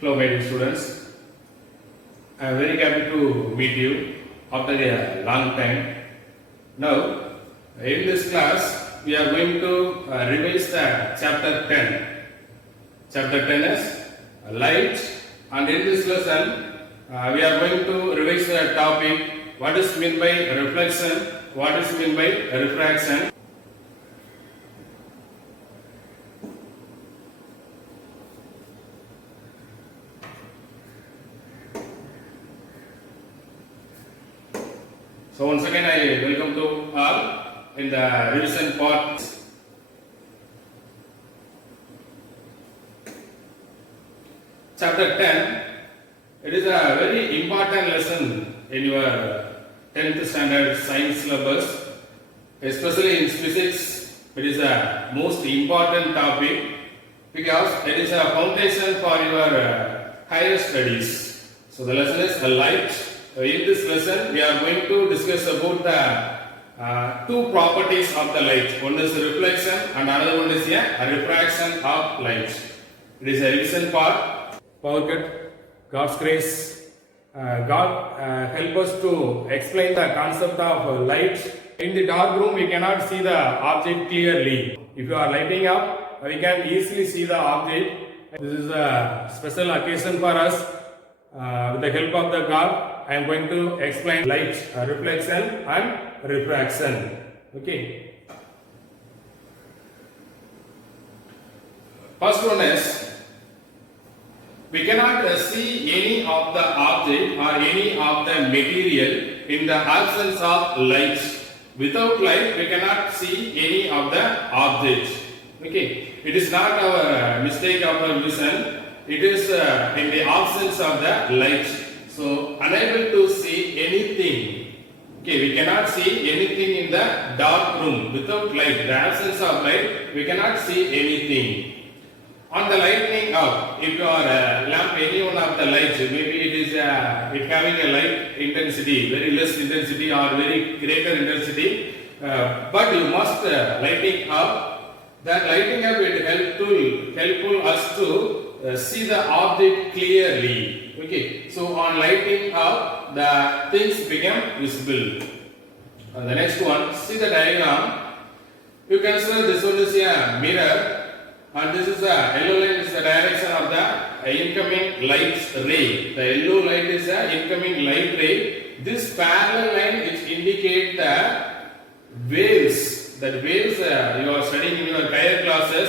Hello my dear students, I am very happy to meet you after a long time. Now, in this class, we are going to revise the chapter 10. Chapter 10 is light, and in this lesson, we are going to revise the topic what is meant by reflection, what is meant by refraction. So once again I welcome to all in the revision part. Chapter 10, it is a very important lesson in your 10th standard science syllabus, especially in physics. It is a most important topic because it is a foundation for your higher studies. So the lesson is light. In this lesson, we are going to discuss about the two properties of the light. One is reflection and another one is a refraction of light. It is a revision part. Power cut, God's grace. God help us to explain the concept of light. In the dark room, we cannot see the object clearly. If you are lighting up, we can easily see the object. This is a special occasion for us. With the help of the God, I am going to explain light, reflection and refraction. Okay. First one is, we cannot see any of the object or any of the material in the absence of light. Without light, we cannot see any of the object. Okay. It is not our mistake of our vision. It is in the absence of the light. So, unable to see anything. Okay, we cannot see anything in the dark room without light. The absence of light, we cannot see anything. On the lighting up, if you are a lamp, any one of the lights, maybe it is it having a light intensity, very less intensity or very greater intensity, but you must lighting up. That lighting up will helpful us to see the object clearly. Okay, so on lighting up, the things become visible. The next one, see the diagram. You consider this one is a mirror, and this is a yellow line is the direction of the incoming light ray. The yellow light is the incoming light ray. This parallel line which indicate the waves. That waves you are studying in your higher classes.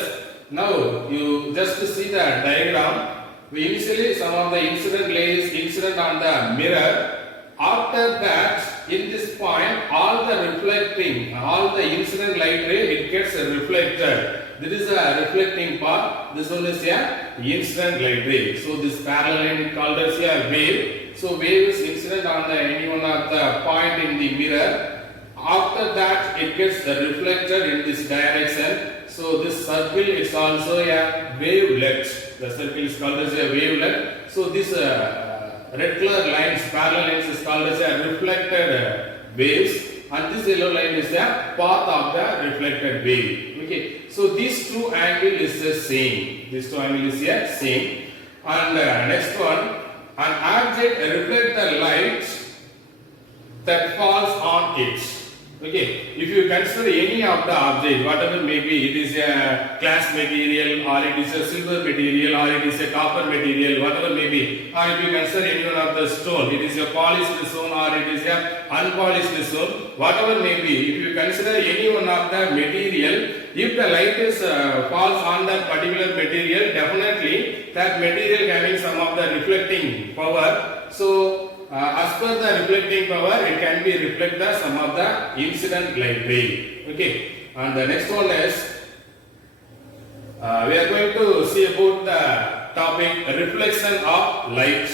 Now you just see the diagram. We initially some of the incident rays incident on the mirror. After that, in this point, all the incident light ray, it gets reflected. This is a reflecting part. This one is a incident light ray. So this parallel line is called as a wave. So wave is incident on the any one of the point in the mirror. After that, it gets reflected in this direction. So this circle is also a wavelet. The circle is called as a wavelet. So this red color lines, parallel lines is called as a reflected waves, and this yellow line is the path of the reflected wave. Okay. So these two angles is the same. These two angles is the same. And next one, an object reflects the light that falls on it. Okay, if you consider any of the object, whatever may be, it is a glass material, or it is a silver material, or it is a copper material, whatever may be, or if you consider any one of the stone, it is a polished stone or it is a unpolished stone, whatever may be, if you consider any one of the material, if the light is falls on that particular material, definitely that material having some of the reflecting power. So as per the reflecting power, it can be reflected some of the incident light ray. Okay, and the next one is we are going to see about the topic reflection of light.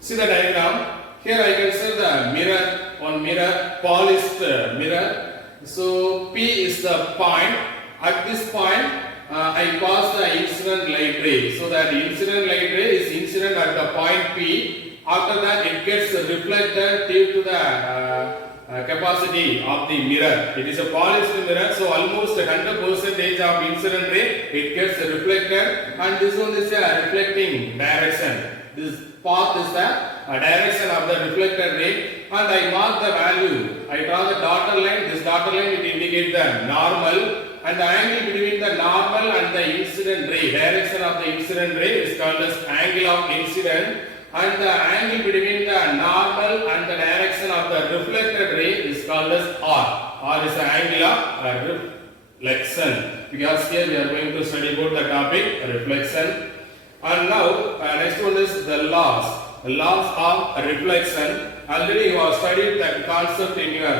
See the diagram. Here I consider the mirror, one mirror, polished mirror. So P is the point. At this point, I pass the incident light ray. So that incident light ray is incident at the point P. After that, it gets reflected due to the capacity of the mirror. It is a polished mirror, so almost 100% of incident ray it gets reflected, and this one is a reflecting direction. This path is the direction of the reflected ray, and I mark the value. I draw the dotted line. This dotted line it indicates the normal, and the angle between the normal and the incident ray, direction of the incident ray is called as angle of incident, and the angle between the normal and the direction of the reflected ray is called as R. R is the angle of reflection. Because here we are going to study about the topic reflection. And now next one is the laws. The laws of reflection. Already you have studied that concept in your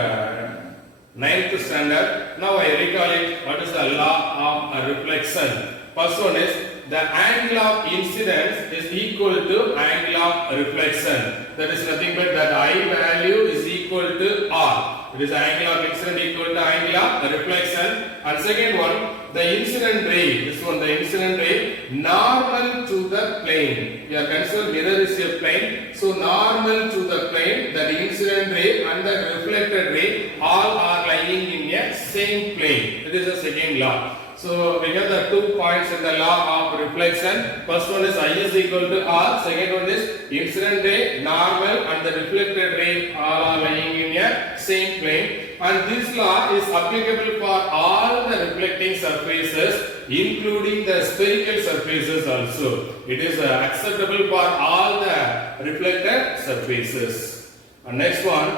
9th standard. Now I recall it. What is the law of reflection? First one is the angle of incidence is equal to angle of reflection. That is nothing but that I value is equal to R. It is angle of incidence equal to angle of reflection. And second one, the incident ray. This one, the incident ray normal to the plane. You are considered mirror is a plane. So normal to the plane, that incident ray and the reflected ray all are lying in a same plane. It is the second law. So we have the 2 points in the law of reflection. First one is I is equal to R. Second one is incident ray, normal and the reflected ray all are lying in a same plane. And this law is applicable for all the reflecting surfaces, including the spherical surfaces also. It is acceptable for all the reflected surfaces. And next one,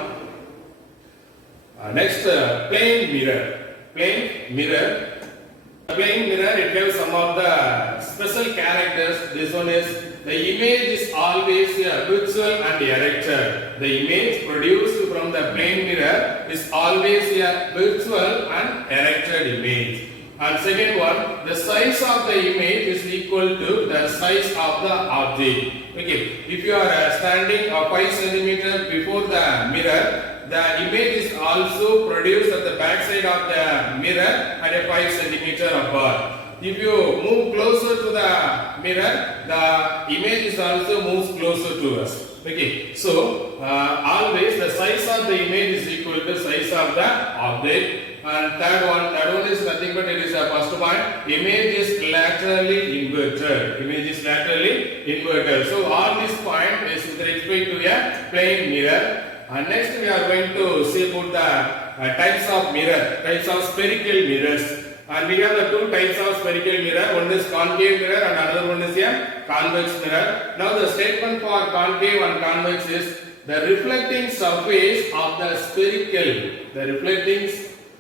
plane mirror. Plane mirror. Plane mirror, it has some of the special characters. This one is the image is always virtual and erected. The image produced from the plane mirror is always a virtual and erected image. And second one, the size of the image is equal to the size of the object. Okay, if you are standing 5 centimeters before the mirror, the image is also produced at the back side of the mirror at a 5 centimeter apart. If you move closer to the mirror, the image is also moves closer to us. Okay, so always the size of the image is equal to size of the object. And third one is nothing but it is a first point. Image is laterally inverted. Image is laterally inverted. So all this point is with respect to a plane mirror. And next we are going to see about the types of mirror, types of spherical mirrors. And we have the 2 types of spherical mirror. One is concave mirror and another one is a convex mirror. Now the statement for concave and convex is the reflecting surface of the spherical. The reflecting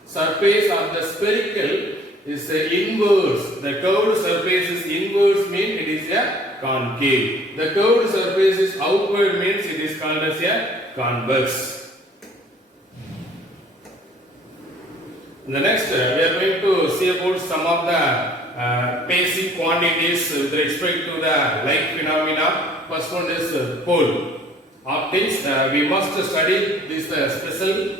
surface of the spherical is inverse. The curved surface is inverse means it is a concave. The curved surface is outward means it is called as a convex. In the next, we are going to see about some of the basic quantities with respect to the light phenomena. First one is pole. Optics, we must study these special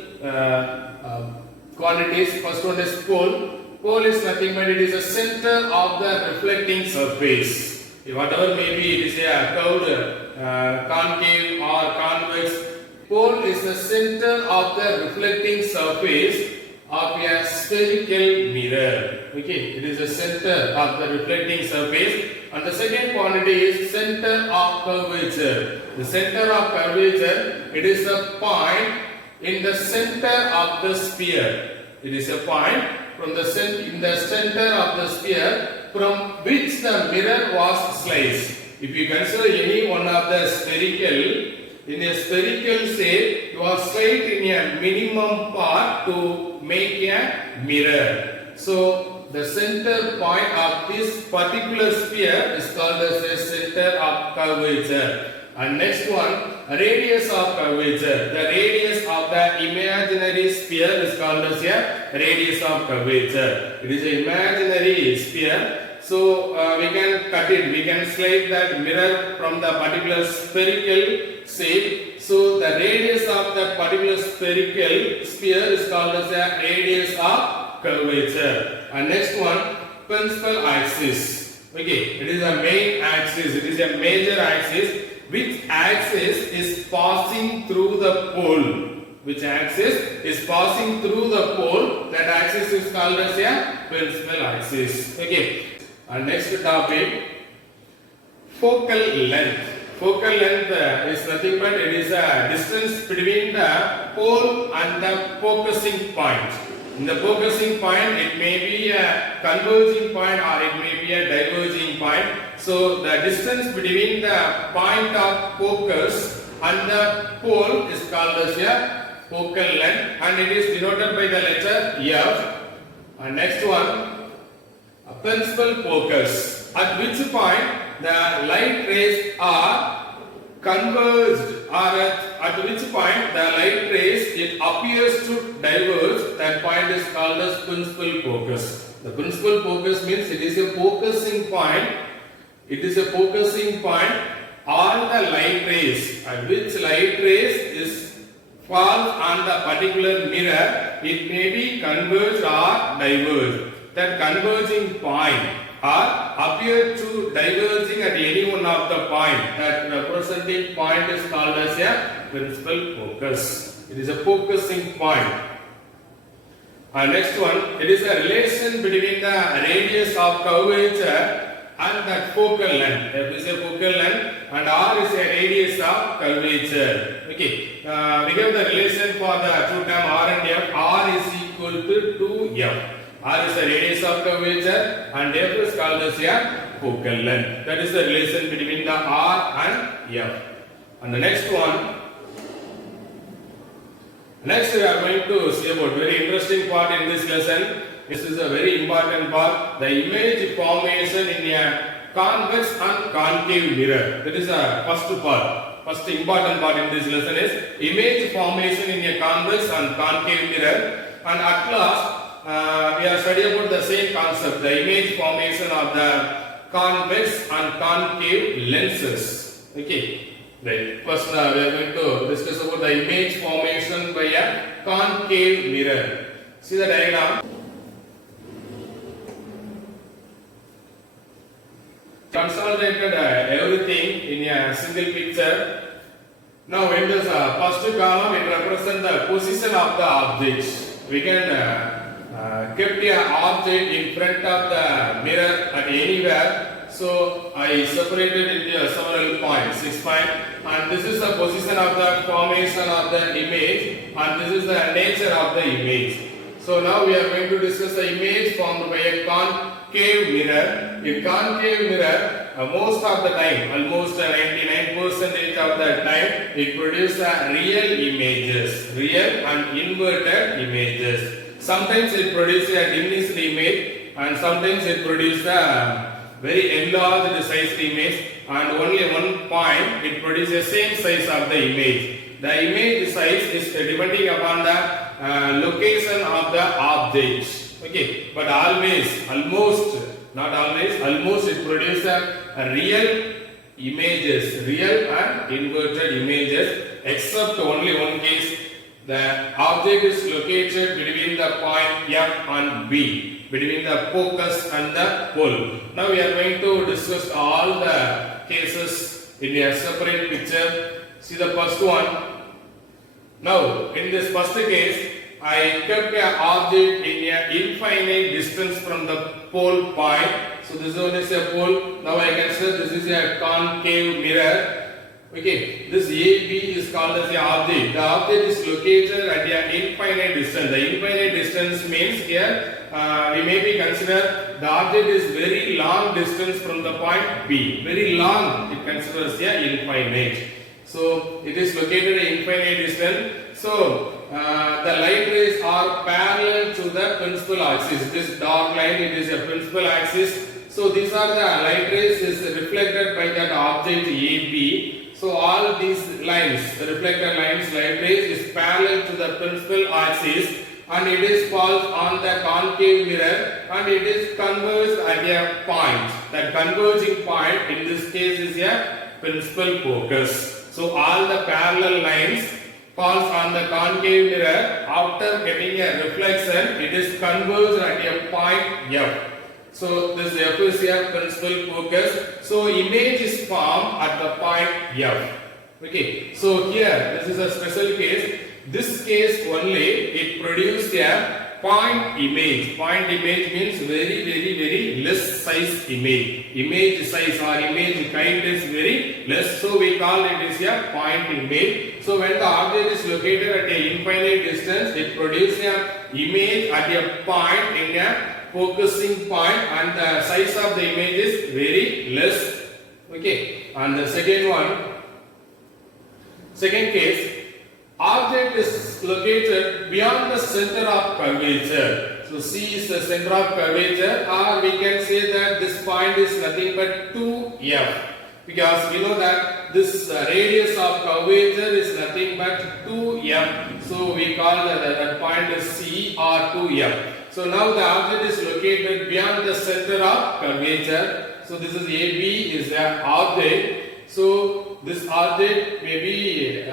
quantities. First one is pole. Pole is nothing but it is the center of the reflecting surface. Whatever may be, it is a curved, concave or convex. Pole is the center of the reflecting surface of a spherical mirror. Okay, it is the center of the reflecting surface. And the second quantity is center of curvature. The center of curvature, it is a point in the center of the sphere. It is a point from the in the center of the sphere from which the mirror was sliced. If you consider any one of the spherical, in a spherical shape, you are sliced in a minimum part to make a mirror. So the center point of this particular sphere is called as a center of curvature. And next one, radius of curvature. The radius of the imaginary sphere is called as a radius of curvature. It is an imaginary sphere. So we can cut it. We can slide that mirror from the particular spherical shape. So the radius of that particular spherical sphere is called as a radius of curvature. And next one, principal axis. Okay, it is a main axis. It is a major axis. Which axis is passing through the pole? which axis is passing through the pole, that axis is called as a principal axis. Okay. And next topic, focal length. Focal length is nothing but it is a distance between the pole and the focusing point. In the focusing point, it may be a converging point or it may be a diverging point. So the distance between the point of focus and the pole is called as a focal length, and it is denoted by the letter F. And next one, a principal focus, at which point the light rays are converged, or at which point the light rays it appears to diverge, that point is called as principal focus. The principal focus means it is a focusing point. It is a focusing point on the light rays, at which light rays is fall on the particular mirror. It may be converged or diverged. That converging point or appear to diverging at any one of the point, that representing point is called as a principal focus. It is a focusing point. And next one, it is a relation between the radius of curvature and that focal length. F is a focal length and R is a radius of curvature. Okay, we give the relation for the two term R and F. R is equal to 2F. R is the radius of curvature and F is called as a focal length. That is the relation between the R and F. And the next one, next we are going to see about very interesting part in this lesson. This is a very important part, the image formation in a convex and concave mirror. That is the first part. First important part in this lesson is image formation in a convex and concave mirror. And at last, we are studying about the same concept, the image formation of the convex and concave lenses. Okay. Right. First, we are going to discuss about the image formation by a concave mirror. See the diagram. Consolidated everything in a single picture. Now, in this first column, it represents the position of the objects. We can keep an object in front of the mirror at anywhere. So, I separated into several points, 6 points, and this is the position of the formation of the image, and this is the nature of the image. So, now we are going to discuss the image formed by a concave mirror. In concave mirror, most of the time, almost 99% of the time, it produces real images, real and inverted images. Sometimes it produces a diminished image, and sometimes it produces a very enlarged sized image, and only one point it produces the same size of the image. The image size is depending upon the location of the object. Okay, but always, almost, not always, almost it produces real images, real and inverted images, except only one case. The object is located between the point F and B, between the focus and the pole. Now we are going to discuss all the cases in a separate picture. See the first one. Now, in this first case, I kept an object in an infinite distance from the pole point. So this one is a pole. Now I can say this is a concave mirror. Okay, this AB is called as the object. The object is located at an infinite distance. The infinite distance means here we may be considered the object is very long distance from the point B. Very long, it considers a infinite. So it is located at infinite distance. So the light rays are parallel to the principal axis. This dark line, it is a principal axis. So these are the light rays is reflected by that object AB. So all these lines, the reflected lines, light rays is parallel to the principal axis, and it is falls on the concave mirror, and it is converged at a point. That converging point in this case is a principal focus. So all the parallel lines falls on the concave mirror. After getting a reflection, it is converged at a point F. So this F is a principal focus. So image is formed at the point F. Okay. So here this is a special case. This case only it produced a point image. Point image means very less size image. Image size or image kind is very less, so we call it is a point image. So when the object is located at a infinite distance, it produces a image at a point in a focusing point, and the size of the image is very less. Okay, and the second case, object is located beyond the center of curvature. So C is the center of curvature, or we can say that this point is nothing but 2f, because we know that this radius of curvature is nothing but 2f. So we call that point is C or 2f. So now the object is located beyond the center of curvature. So this is AB is the object. So this object may be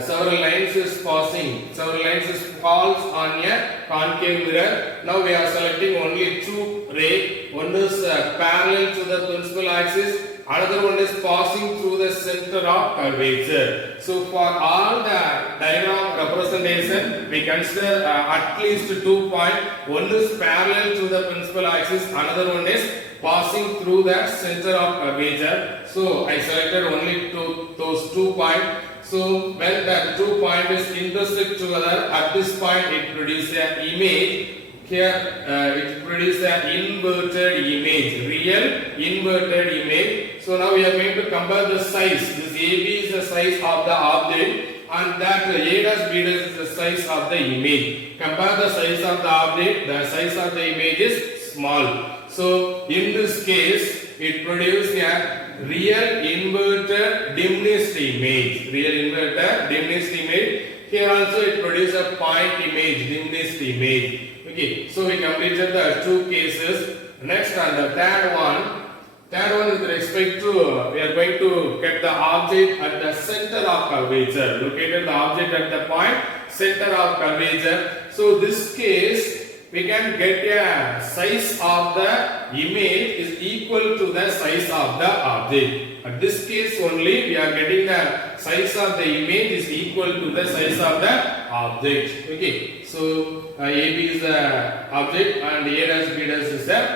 several lines is passing, several lines is falls on a concave mirror. Now we are selecting only two rays. One is parallel to the principal axis, another one is passing through the center of curvature. So for all the diagram representation, we consider at least 2 points. One is parallel to the principal axis, another one is passing through the center of curvature. So I selected only those 2 points. So when the 2 points intersect together, at this point it produces an image. Here it produces an inverted image, real inverted image. So now we are going to compare the size. This AB is the size of the object, and that A dash B dash is the size of the image. Compare the size of the object, the size of the image is small. So in this case, it produces a real inverted diminished image. Real inverted diminished image. Here also it produces a point image, diminished image. Okay, so we completed the 2 cases. Next, on the third one with respect to, we are going to get the object at the center of curvature. Located the object at the point center of curvature. So this case, we can get a size of the image is equal to the size of the object. At this case only, we are getting the size of the image is equal to the size of the object. Okay, so AB is the object and A dash B dash is the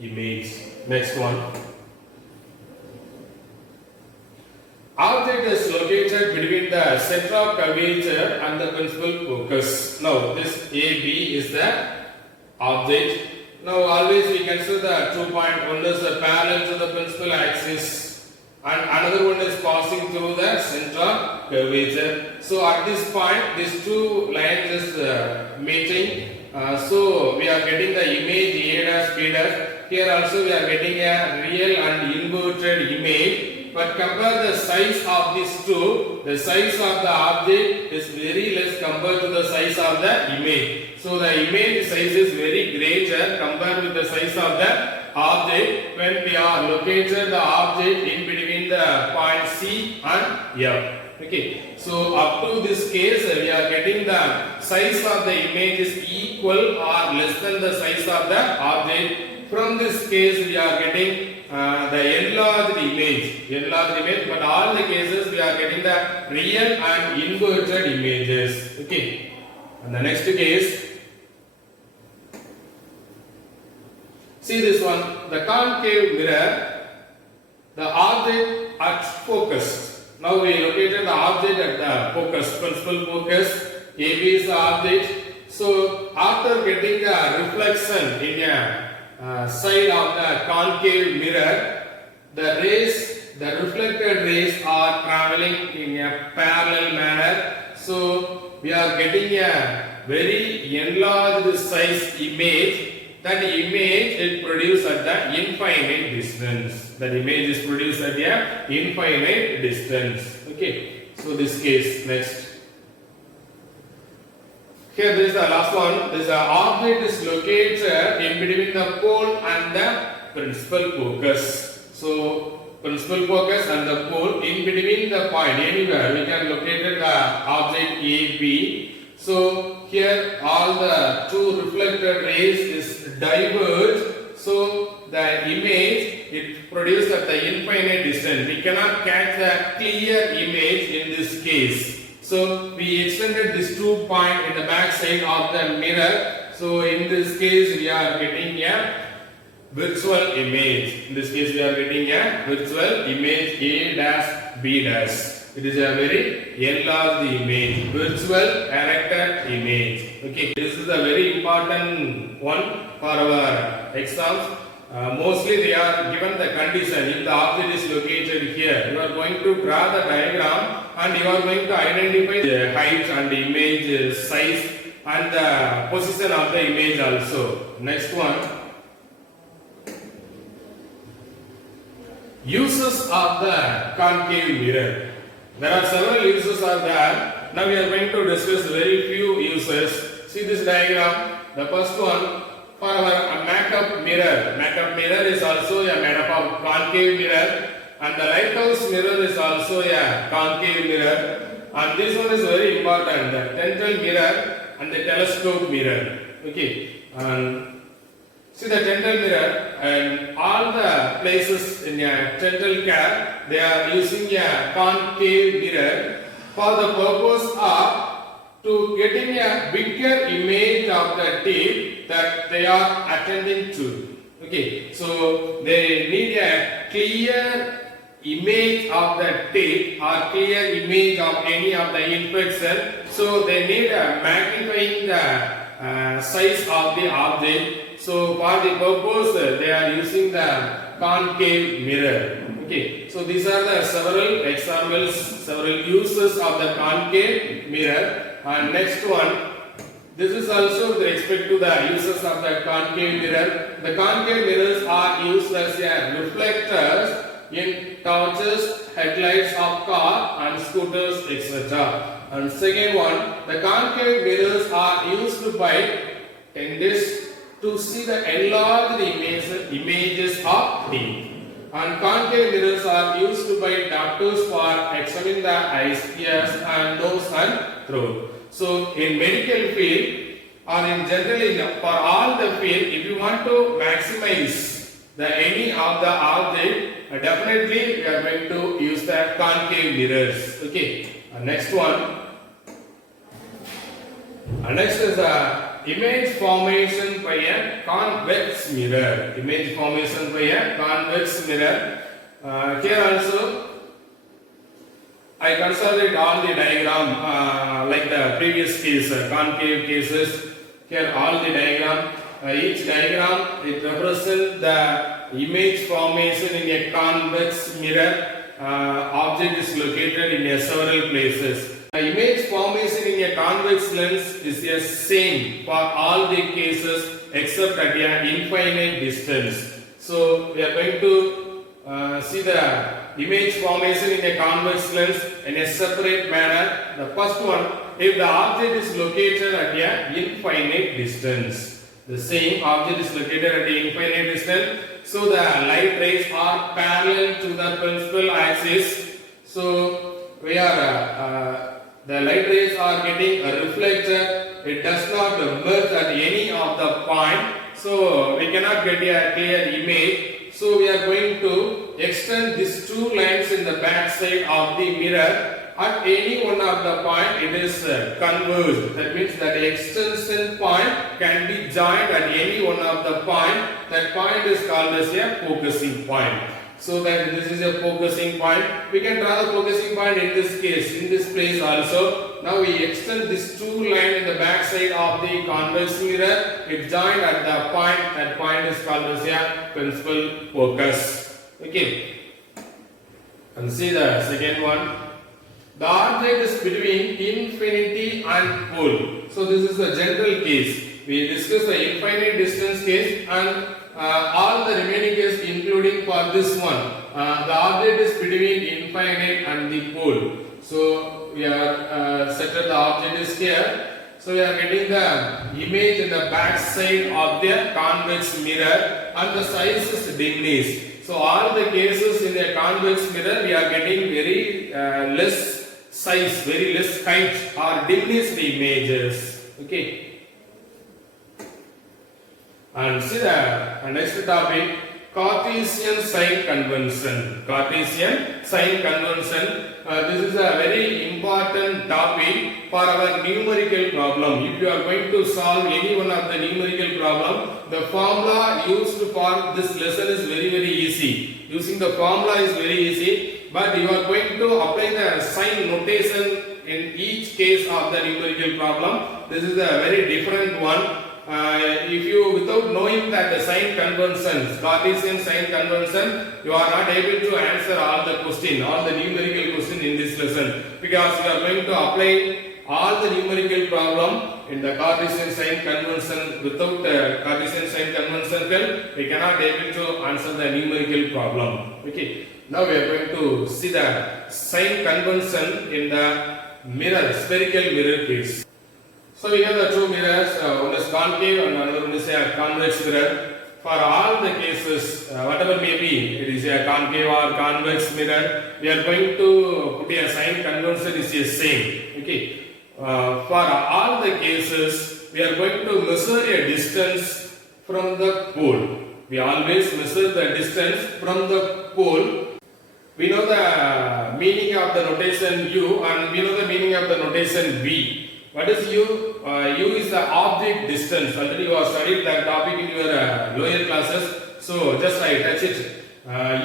image. Next one. Object is located between the center of curvature and the principal focus. Now this AB is the object. Now always we consider the 2 point. One is parallel to the principal axis and another one is passing through the center of curvature. So at this point these 2 lines is meeting. So we are getting the image A dash B dash. Here also we are getting a real and inverted image. But compare the size of these 2. The size of the object is very less compared to the size of the image. So the image size is very greater compared with the size of the object when we are located the object in between the point C and F. Okay, so up to this case we are getting the size of the image is equal or less than the size of the object. From this case we are getting the enlarged image, but all the cases we are getting the real and inverted images. Okay, and the next case, see this one, the concave mirror, the object at focus. Now we located the object at the focus, principal focus. AB is the object. So after getting the reflection in a side of the concave mirror, the reflected rays are traveling in a parallel manner. So we are getting a very enlarged size image. That image is produced at the infinite distance. That image is produced at the infinite distance. Okay. So this case next. Here this is the last one. This object is located in between the pole and the principal focus. So principal focus and the pole in between the point anywhere we can locate the object AB. So here all the 2 reflected rays is diverged. So the image it produced at the infinite distance. We cannot catch a clear image in this case. So we extended this 2 point in the back side of the mirror. So in this case we are getting a virtual image. In this case we are getting a virtual image A dash B dash. It is a very enlarged image, virtual character image. Okay, this is a very important one for our exams. Mostly they are given the condition. If the object is located here, you are going to draw the diagram and you are going to identify the height and the image size and the position of the image also. Next one. Uses of the concave mirror. There are several uses are there. Now we are going to discuss very few uses. See this diagram. The first one, for our makeup mirror. Makeup mirror is also a made up of concave mirror, and the lighthouse mirror is also a concave mirror. And this one is very important, the dental mirror and the telescope mirror. Okay, and see the dental mirror, and all the places in a dental care they are using a concave mirror for the purpose of to getting a bigger image of the teeth that they are attending to. Okay, so they need a clear image of the teeth or clear image of any of the infection. So they need a magnifying the size of the object. So for the purpose they are using the concave mirror. Okay, so these are the several examples, several uses of the concave mirror. And next one, this is also with respect to the uses of the concave mirror. The concave mirrors are used as a reflectors in torches, headlights of car and scooters, etc. And second one, the concave mirrors are used by dentists to see the enlarged images of teeth. And concave mirrors are used by doctors for examining the eyes, ears and nose and throat. So in medical field or in generally for all the field, if you want to maximize the any of the object, definitely we are going to use the concave mirrors. Okay, next one. Next is the image formation by a convex mirror. Image formation by a convex mirror. Here also I considered all the diagram like the previous case, concave cases. Here all the diagram, each diagram it represents the image formation in a convex mirror. Object is located in several places. The image formation in a convex lens is the same for all the cases except at an infinite distance. So we are going to see the image formation in a convex lens in a separate manner. The first one, if the object is located at an infinite distance. The same object is located at an infinite distance. So the light rays are parallel to the principal axis. So we are the light rays are getting reflected. It does not merge at any of the point. So we cannot get a clear image. So we are going to extend these two lines in the back side of the mirror. At any one of the point it is converged. That means that the extension point can be joined at any one of the point. That point is called as a focusing point. So that this is a focusing point. We can draw the focusing point in this case, in this place also. Now we extend this two line in the back side of the convex mirror. It joined at the point. That point is called as a principal focus. Okay. And see the second one. The object is between infinity and pole. So this is the general case. We discussed the infinite distance case and all the remaining case including for this one. The object is between infinite and the pole. So we are set that the object is here. So we are getting the image in the back side of the convex mirror and the size is diminished. So all the cases in the convex mirror we are getting very less size, very less height or diminished images. Okay. And see the next topic, Cartesian sign convention. Cartesian sign convention. this is a very important topic for our numerical problem. If you are going to solve any one of the numerical problem, the formula used for this lesson is very easy. Using the formula is very easy, but you are going to apply the sign notation in each case of the numerical problem. This is a very different one. If you, without knowing that the sign conventions, Cartesian sign convention, you are not able to answer all the question, all the numerical question in this lesson, because you are going to apply all the numerical problem in the Cartesian sign convention. Without Cartesian sign convention, we cannot able to answer the numerical problem. Okay. Now we are going to see the sign convention in the mirror, spherical mirror case. So we have the two mirrors, one is concave and another one is a convex mirror. For all the cases, whatever may be, it is a concave or convex mirror, we are going to put a sign convention is the same. Okay. For all the cases, we are going to measure a distance from the pole. We always measure the distance from the pole. We know the meaning of the notation U and we know the meaning of the notation V. What is U? U is the object distance. Already you have studied that topic in your lower classes. So just I touch it.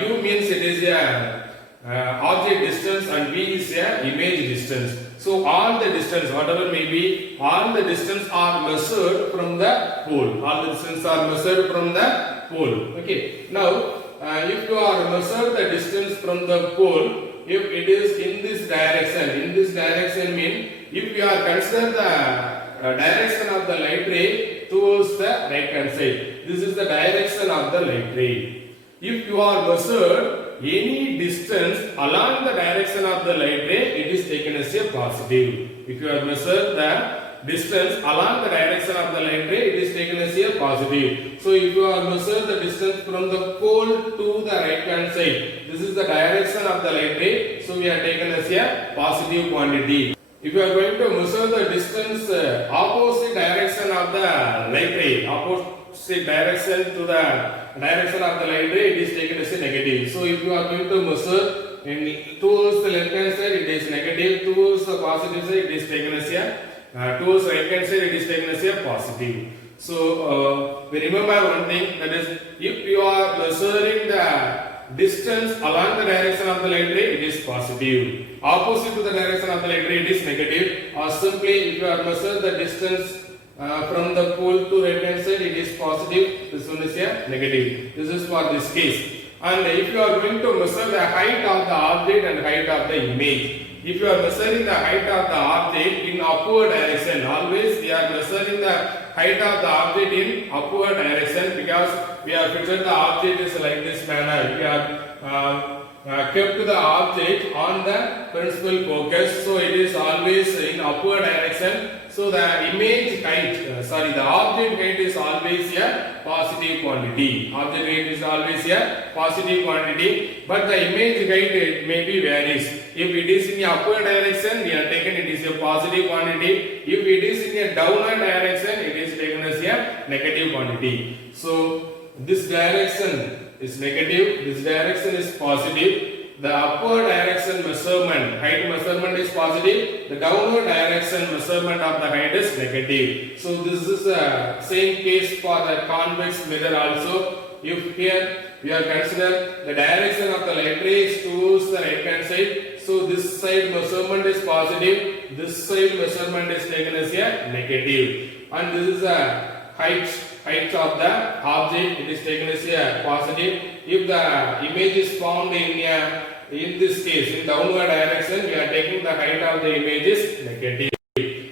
U means it is a object distance and V is a image distance. So all the distance, whatever may be, all the distance are measured from the pole. All the distance are measured from the pole. Okay. Now, if you are measured the distance from the pole, if it is in this direction mean, if you are consider the direction of the light ray towards the right hand side, this is the direction of the light ray. If you are measured any distance along the direction of the light ray, it is taken as a positive. If you are measured the distance along the direction of the light ray, it is taken as a positive. So if you are measured the distance from the pole to the right hand side, this is the direction of the light ray, so we are taken as a positive quantity. If you are going to measure the distance opposite direction of the light ray, opposite direction to the direction of the light ray, it is taken as a negative. So if you are going to measure towards the left hand side, it is negative. Towards the positive side, it is taken as a towards right hand side, it is taken as a positive. So we remember one thing, that is, if you are measuring the distance along the direction of the light ray, it is positive. Opposite to the direction of the light ray, it is negative. Or simply, if you are measuring the distance from the pole to right hand side, it is positive. This one is a negative. This is for this case. And if you are going to measure the height of the object and height of the image, if you are measuring the height of the object in upward direction, always we are measuring the height of the object in upward direction, because we are pictured the object is like this manner. We are kept the object on the principal focus, so it is always in upward direction. So the image height, the object height is always a positive quantity. Object height is always a positive quantity, but the image height, it may be varies. If it is in the upward direction, we are taken it is a positive quantity. If it is in a downward direction, it is taken as a negative quantity. So this direction is negative, this direction is positive. The upward direction measurement, height measurement is positive. The downward direction measurement of the height is negative. So this is the same case for the convex mirror also. If here we are consider the direction of the light ray is towards the right hand side, so this side measurement is positive, this side measurement is taken as a negative, and this is a height of the object, it is taken as a positive. If the image is found in this case in downward direction, we are taking the height of the image is negative.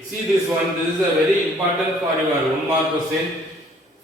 See this one, this is a very important for your 1 mark question.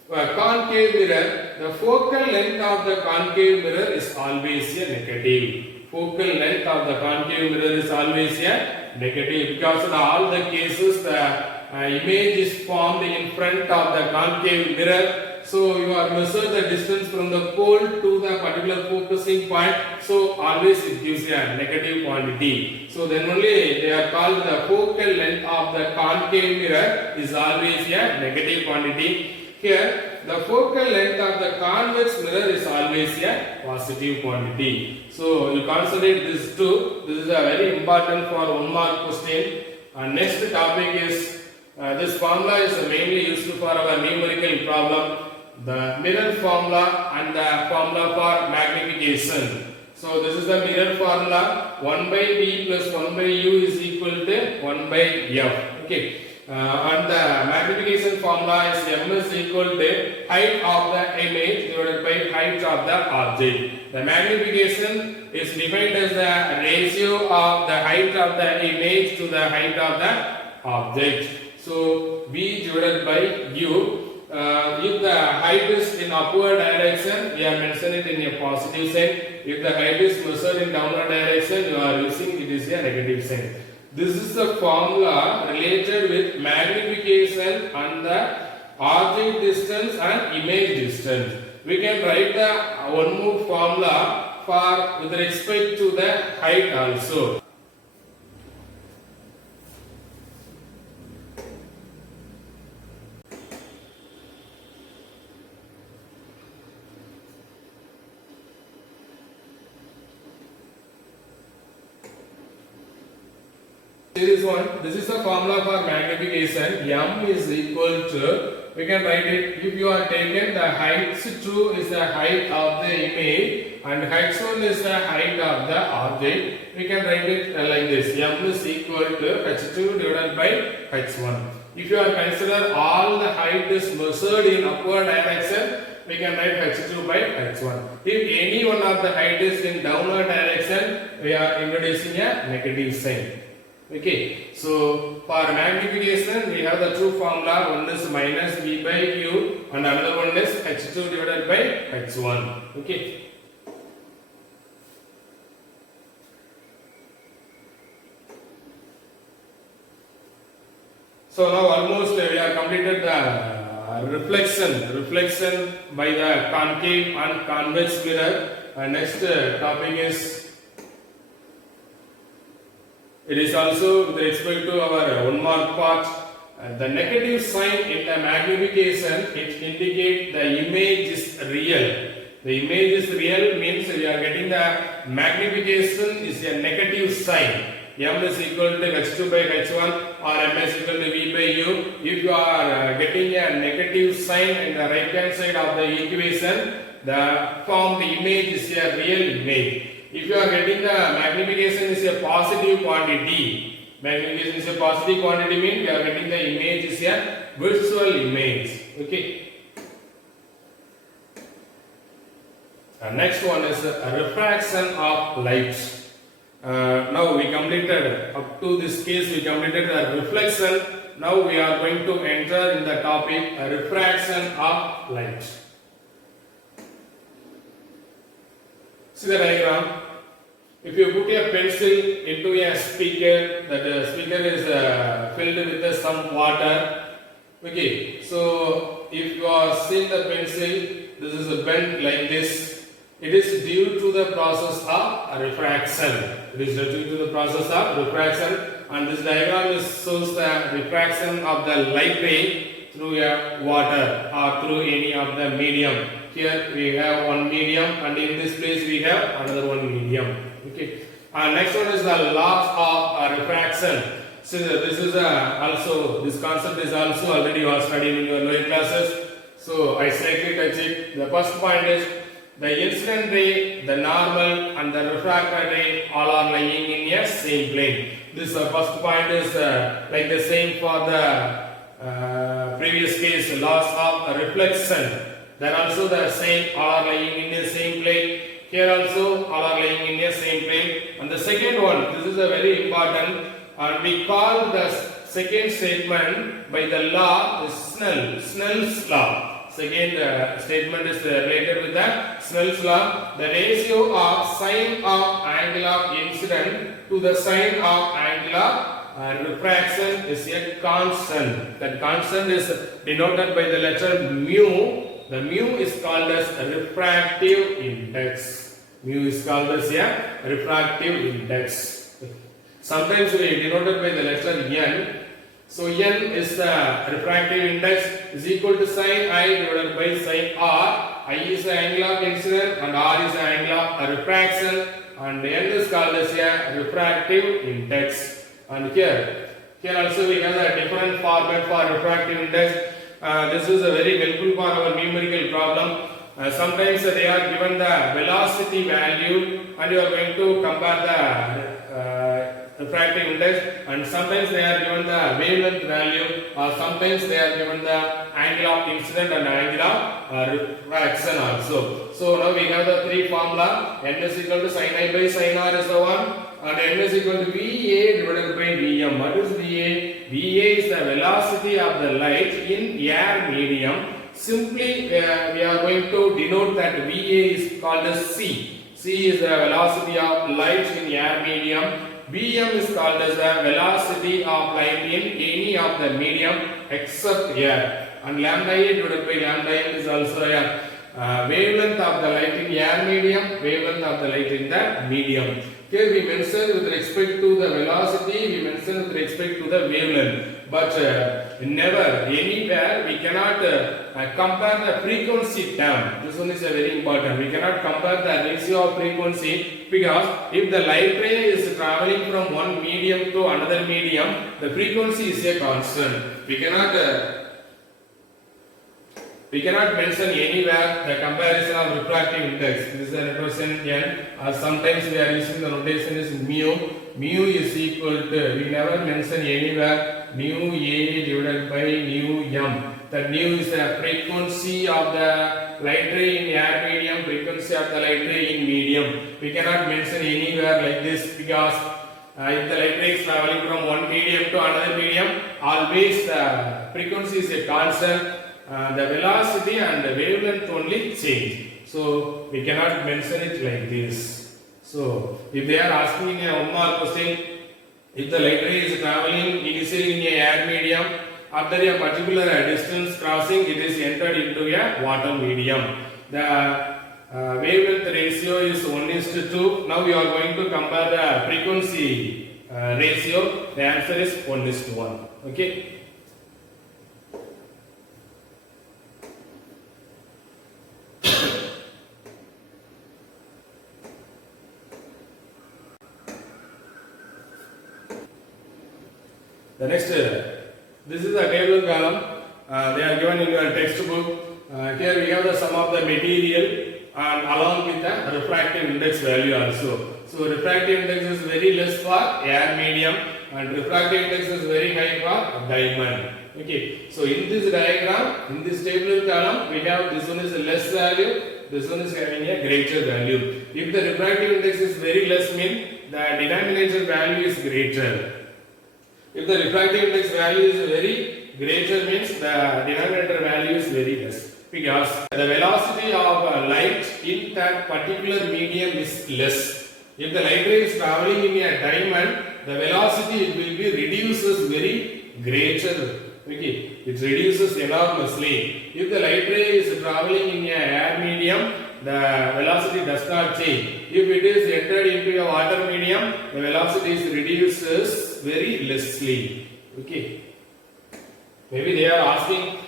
Concave mirror, the focal length of the concave mirror is always a negative. Focal length of the concave mirror is always a negative, because in all the cases the image is formed in front of the concave mirror. So you are measure the distance from the pole to the particular focusing point. So always it gives a negative quantity. So then only they are called the focal length of the concave mirror is always a negative quantity. Here the focal length of the convex mirror is always a positive quantity. So you consider this too. This is a very important for 1 mark question. And next topic is this formula is mainly used for our numerical problem, the mirror formula and the formula for magnification. So this is the mirror formula, 1 by V plus 1 by U is equal to 1 by F. Okay. And the magnification formula is M is equal to height of the image divided by height of the object. The magnification is defined as the ratio of the height of the image to the height of the object. So V divided by U. If the height is in upward direction, we have mentioned it in a positive sign. If the height is measured in downward direction, you are using it is a negative sign. This is the formula related with magnification and the object distance and image distance. We can write the one more formula for with respect to the height also. This is the formula for magnification. M is equal to, we can write it, if you are taken the height 2 is the height of the image and height 1 is the height of the object, we can write it like this. M is equal to h2 divided by h1. If you are consider all the height is measured in upward direction, we can write h2 by h1. If any one of the height is in downward direction, we are introducing a negative sign. Okay, so for magnification we have the two formula, one is minus V by U and another one is h2 divided by h1. Okay. So now almost we have completed the reflection by the concave and convex mirror. Next topic is, it is also with respect to our 1 mark part. The negative sign in the magnification, it indicates the image is real. The image is real means we are getting the magnification is a negative sign. M is equal to h2 by h1 or M is equal to V by U. If you are getting a negative sign in the right hand side of the equation, the formed image is a real image. If you are getting the magnification is a positive quantity, magnification is a positive quantity means we are getting the image is a virtual image. Okay. Next one is a refraction of light. Now we completed, up to this case we completed the reflection. Now we are going to enter in the topic a refraction of light. See the diagram. If you put a pencil into a speaker, that speaker is filled with some water. Okay, so if you are seeing the pencil, this is bent like this. It is due to the process of refraction. It is due to the process of refraction, and this diagram shows the refraction of the light ray through a water or through any of the medium. Here we have one medium, and in this place we have another one medium. Okay. Next one is the law of refraction. So this is also, this concept is also already you are studying in your lower classes. So I slightly touch it. The first point is the incident ray, the normal and the refracted ray all are lying in a same plane. This first point is like the same for the previous case, laws of reflection. Then also the same, all are lying in the same plane. Here also all are lying in the same plane. And the second one, this is a very important, and we call the second statement by the law Snell's law. Second statement is related with the Snell's law. The ratio of sine of angle of incident to the sine of angle of refraction is a constant. That constant is denoted by the letter mu. The mu is called as refractive index. Mu is called as a refractive index. Sometimes we denote it by the letter n. So n is the refractive index is equal to sin I divided by sin r. I is the angle of incidence and r is the angle of refraction, and n is called as a refractive index. And here also we have a different format for refractive index. This is a very helpful for our numerical problem. Sometimes they are given the velocity value and you are going to compare the refractive index, and sometimes they are given the wavelength value, or sometimes they are given the angle of incident and angle of refraction also. So now we have the three formula. N is equal to sin I by sin r is the one, and n is equal to VA divided by Vm. What is VA? VA is the velocity of the light in air medium. Simply we are going to denote that VA is called as C. C is the velocity of light in air medium. Vm is called as the velocity of light in any of the medium except air. And lambda A divided by lambda m is also a wavelength of the light in air medium, wavelength of the light in the medium. Here we mentioned with respect to the velocity, we mentioned with respect to the wavelength, but never, anywhere we cannot compare the frequency term. This one is very important. We cannot compare the ratio of frequency, because if the light ray is traveling from one medium to another medium, the frequency is a constant. We cannot mention anywhere the comparison of refractive index. This is the notation n. Sometimes we are using the notation is mu. Mu is equal to, we never mention anywhere mu A divided by mu m. That mu is the frequency of the light ray in air medium, frequency of the light ray in medium. We cannot mention anywhere like this, because if the light ray is traveling from one medium to another medium, always the frequency is a constant. The velocity and the wavelength only change. So we cannot mention it like this. So if they are asking one more question, if the light ray is traveling initially in a air medium, after a particular distance crossing, it is entered into a water medium. The wavelength ratio is 1:2. Now we are going to compare the frequency ratio. The answer is 1:1. Okay. The next, this is the table column. They are given in your textbook. Here we have the sum of the material and along with the refractive index value also. So refractive index is very less for air medium and refractive index is very high for diamond. Okay. So in this diagram, in this table column, we have this one is a less value, this one is having a greater value. If the refractive index is very less, means the denominator value is greater. If the refractive index value is very greater, means the denominator value is very less, because the velocity of light in that particular medium is less. If the light ray is traveling in a diamond, the velocity it will be reduces very greater. Okay, it reduces enormously. If the light ray is traveling in a air medium, the velocity does not change. If it is entered into a water medium, the velocity is reduces very lessly. Okay. Maybe they are asking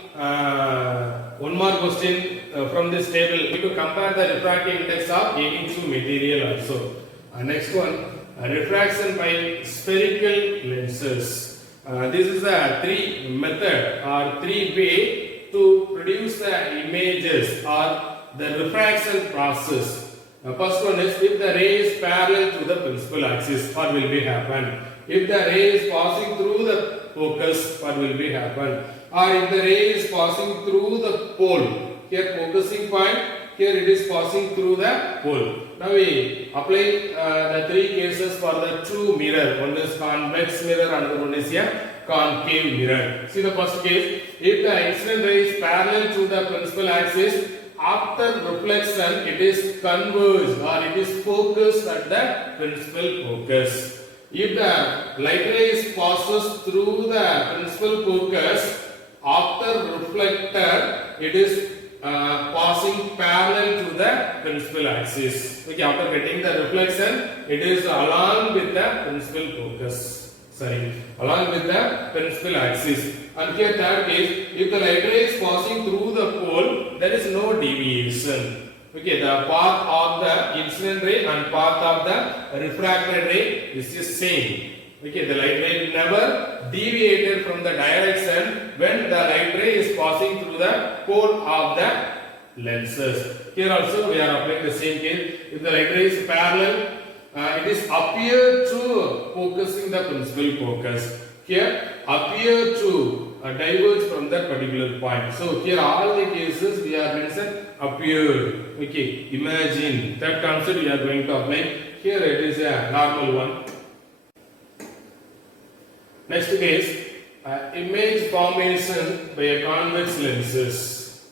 one more question from this table to compare the refractive index of any two material also. Next one, refraction by spherical lenses. This is a three method or three way to produce the images or the refraction process. First one is, if the ray is parallel to the principal axis, what will be happen? If the ray is passing through the focus, what will be happen? Or if the ray is passing through the pole, here focusing point, here it is passing through the pole. Now we apply the three cases for the two mirror. One is convex mirror, another one is a concave mirror. See the first case, if the incident ray is parallel to the principal axis, after reflection it is converged or it is focused at the principal focus. If the light ray passes through the principal focus, after reflector it is passing parallel to the principal axis. Okay, after getting the reflection, it is along with the principal focus. along with the principal axis. And here third case, if the light ray is passing through the pole, there is no deviation. Okay, the path of the incident ray and path of the refracted ray is the same. Okay, the light ray never deviated from the direction when the light ray is passing through the pole of the lenses. Here also we are applying the same case. If the light ray is parallel, it is appear to focusing the principal focus. Here appear to diverge from that particular point. So here all the cases we are mentioned appeared. Okay, imagine that concept we are going to apply. Here it is a normal one. Next case, image formation by a convex lenses.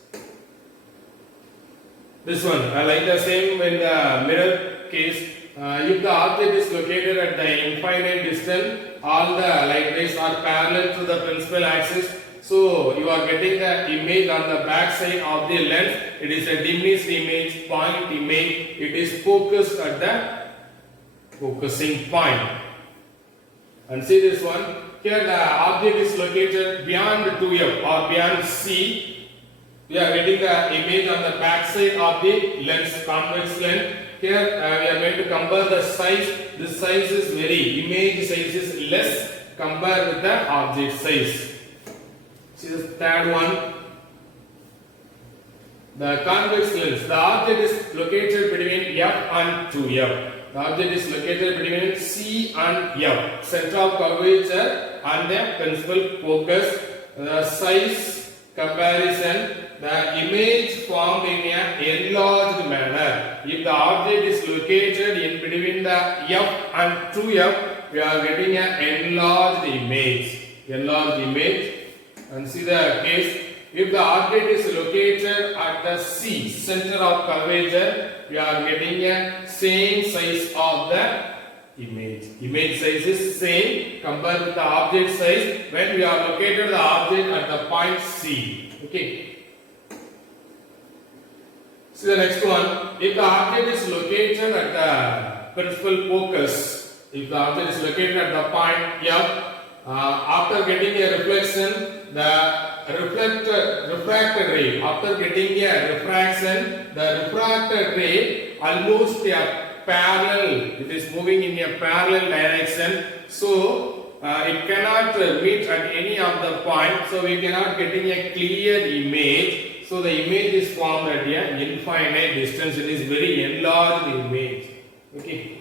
This one, like the same in the mirror case. If the object is located at the infinite distance, all the light rays are parallel to the principal axis. So you are getting the image on the back side of the lens. It is a diminished image, point image. It is focused at the focusing point. And see this one. Here the object is located beyond 2f or beyond C. We are getting the image on the back side of the lens, convex lens. Here we are going to compare the size. This size is very, image size is less compared with the object size. See the third one. The convex lens. The object is located between F and 2F. The object is located between C and F. Center of curvature and the principal focus. The size comparison. The image formed in an enlarged manner. If the object is located in between the F and 2F, we are getting an enlarged image. Enlarged image. And see the case. If the object is located at the C, center of curvature, we are getting a same size of the image. Image size is same compared with the object size when we are located the object at the point C. Okay. See the next one. If the object is located at the principal focus, if the object is located at the point F, after getting a reflection, the refracted ray, after getting a refraction, the refracted ray almost a parallel, it is moving in a parallel direction. So it cannot meet at any of the points. So we cannot getting a clear image. So the image is formed at an infinite distance. It is very enlarged image. Okay.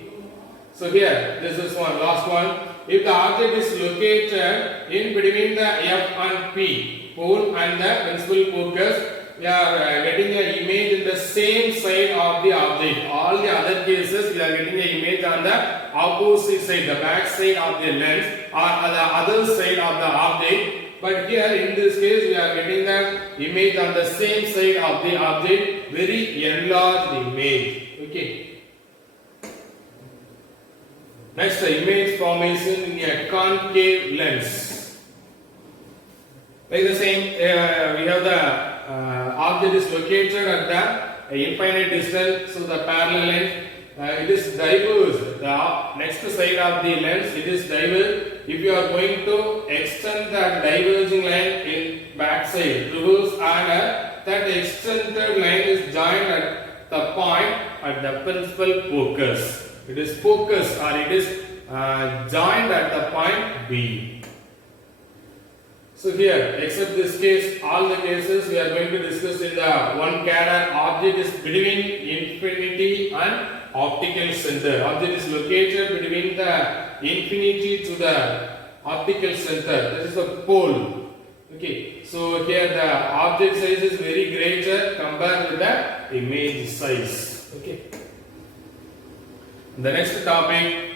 So here, this is one, last one. If the object is located in between the F and P, pole and the principal focus, we are getting an image in the same side of the object. All the other cases, we are getting an image on the opposite side, the back side of the lens or the other side of the object. But here in this case, we are getting the image on the same side of the object, very enlarged image. Okay. Next, image formation in a concave lens. Like the same, we have the object is located at the infinite distance, so the parallel lens, it is diverged. The next side of the lens, it is diverged. If you are going to extend that diverging line in back side, reverse and that extended line is joined at the point at the principal focus. It is focused or it is joined at the point B. So here, except this case, all the cases we are going to discuss in the one cadre. Object is between infinity and optical center. Object is located between the infinity to the optical center. This is the pole. Okay. So here the object size is very greater compared with the image size. Okay. The next topic,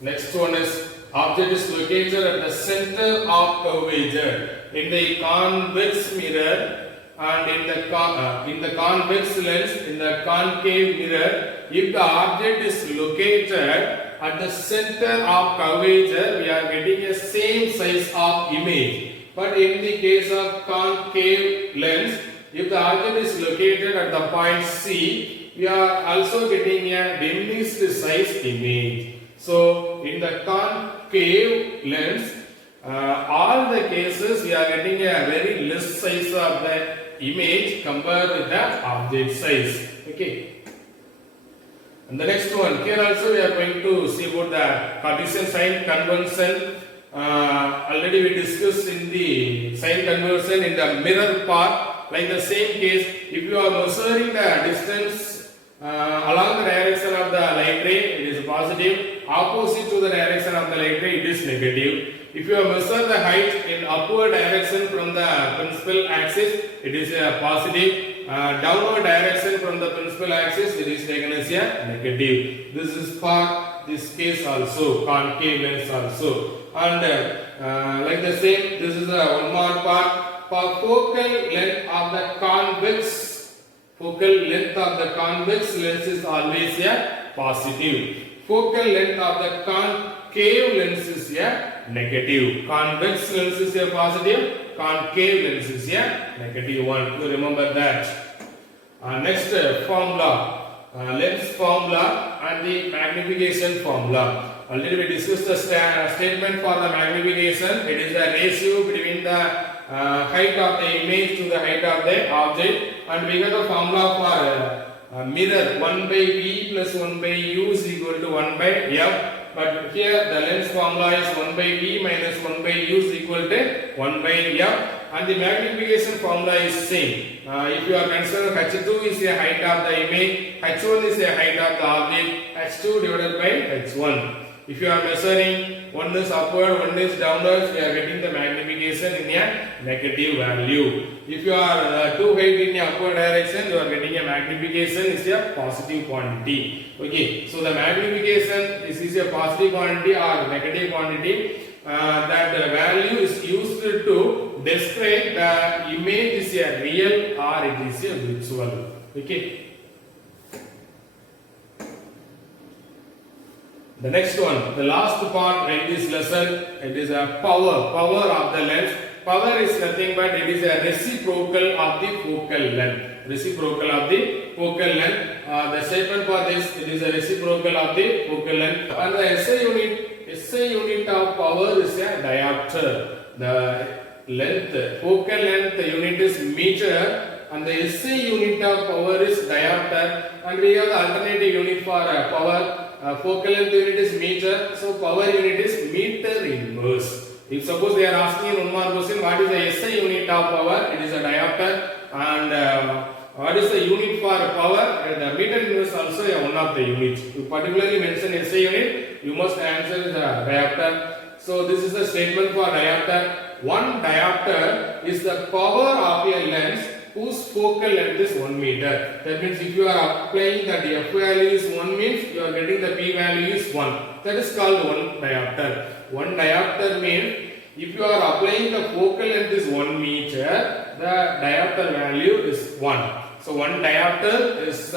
next one is object is located at the center of curvature in the convex mirror and in the convex lens, in the concave mirror. If the object is located at the center of curvature, we are getting a same size of image. But in the case of concave lens, if the object is located at the point C, we are also getting a diminished size image. So in the concave lens, all the cases we are getting a very less size of the image compared with the object size. Okay. And the next one, here also we are going to see about the Cartesian sign convention. Already we discussed in the sign conversion in the mirror part. Like the same case, if you are measuring the distance along the direction of the light ray, it is positive. Opposite to the direction of the light ray, it is negative. If you measure the height in upward direction from the principal axis, it is a positive. Downward direction from the principal axis, it is taken as a negative. This is for this case also, concave lens also. And like the same, this is a one more part. For focal length of the convex, lens is always a positive. Focal length of the concave lens is a negative. Convex lens is a positive, concave lens is a negative one. You remember that. Next formula, lens formula and the magnification formula. Already we discussed the statement for the magnification. It is the ratio between the height of the image to the height of the object, and we have the formula for mirror 1 by V plus 1 by U is equal to 1 by F. But here the lens formula is 1 by V minus 1 by U is equal to 1 by F, and the magnification formula is same. If you are considering H2 is the height of the image, H1 is the height of the object, H2 divided by H1. If you are measuring, one is upward, one is downward, we are getting the magnification in a negative value. If you are too height in a upward direction, you are getting a magnification is a positive quantity. Okay, so the magnification is a positive quantity or negative quantity. That value is used to describe the image is a real or it is a virtual. Okay. The next one, the last part in this lesson, it is a power of the lens. Power is nothing but it is a reciprocal of the focal length. Reciprocal of the focal length. The statement for this, it is a reciprocal of the focal length. And the SI unit of power is a diopter. The length, focal length unit is meter, and the SI unit of power is diopter. And we have the alternative unit for power. Focal length unit is meter, so power unit is meter inverse. If suppose they are asking in one more question, what is the SI unit of power? It is a diopter. And what is the unit for power? The meter inverse also one of the units. You particularly mention SI unit, you must answer the diopter. So this is the statement for diopter. One diopter is the power of a lens whose focal length is 1 meter. That means if you are applying that F value is 1 means you are getting the P value is 1. That is called one diopter. One diopter means if you are applying the focal length is 1 meter, the diopter value is 1. So one diopter is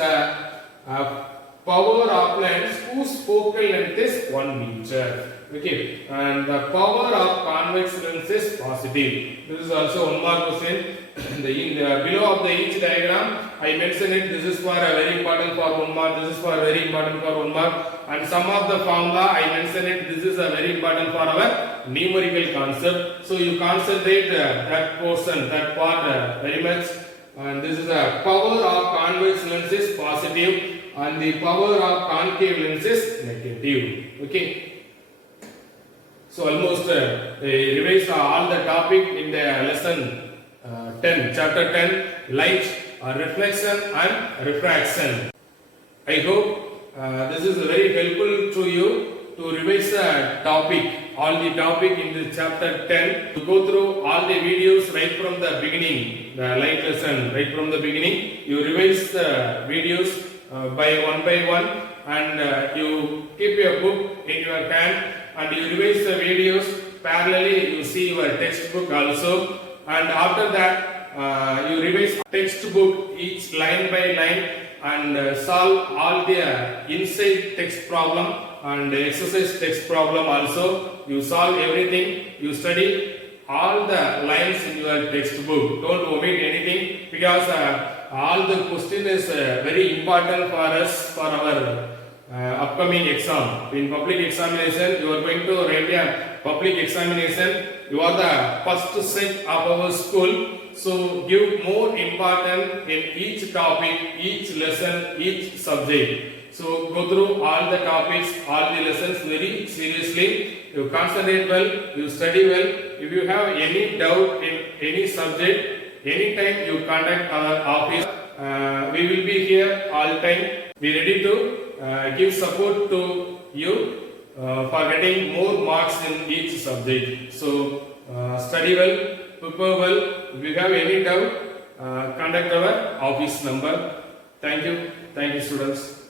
power of lens whose focal length is 1 meter. Okay, and the power of convex lens is positive. This is also one more question. Below of the each diagram, I mentioned it. This is for a very important for 1 mark. This is for very important for 1 mark. And some of the formula I mentioned it. This is a very important for our numerical concept. So you concentrate that portion, that part very much. And this is a power of convex lens is positive, and the power of concave lens is negative. Okay. So almost revise all the topic in the lesson 10, chapter 10, light, reflection and refraction. I hope this is very helpful to you to revise the topic, all the topic in the chapter 10, to go through all the videos right from the beginning, the light lesson right from the beginning. You revise the videos by one, and you keep your book in your hand and you revise the videos. Parallelly, you see your textbook also, and after that you revise textbook each line by line and solve all the inside text problem and exercise text problem also. You solve everything, you study all the lines in your textbook. Don't omit anything, because all the question is very important for us, for our upcoming exam. In public examination, you are going to write a public examination. You are the first set of our school. So give more importance in each topic, each lesson, each subject. So go through all the topics, all the lessons very seriously. You concentrate well, you study well. If you have any doubt in any subject, anytime you contact our office. We will be here all time. We ready to give support to you for getting more marks in each subject. So study well, prepare well. If you have any doubt, contact our office number. Thank you students.